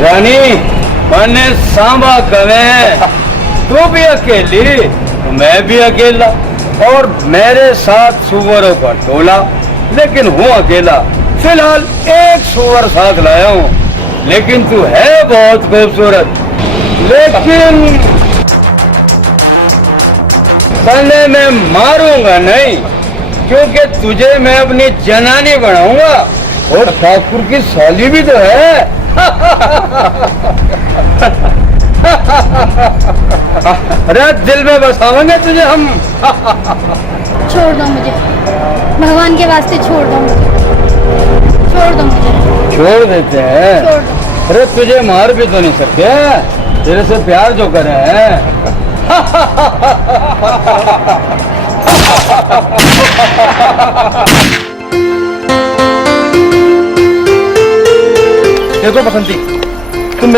रानी मैंने सांबा कवे, तू भी अकेली तो मैं भी अकेला, और मेरे साथ सुअरों का टोला, लेकिन हूँ अकेला। फिलहाल एक सुअर साथ लाया हूँ, लेकिन तू है बहुत खूबसूरत। लेकिन तने मैं मारूंगा नहीं, क्योंकि तुझे मैं अपनी जनानी बनाऊंगा, और ठाकुर की साली भी तो है। अरे दिल में बसावेंगे तुझे हम। छोड़ दो मुझे, भगवान के वास्ते छोड़ दो मुझे, छोड़ दो मुझे। छोड़ देते हैं? छोड़ दो। अरे तुझे मार भी तो नहीं सकते, तेरे से प्यार जो करे हैं। देखो बसंती, तुम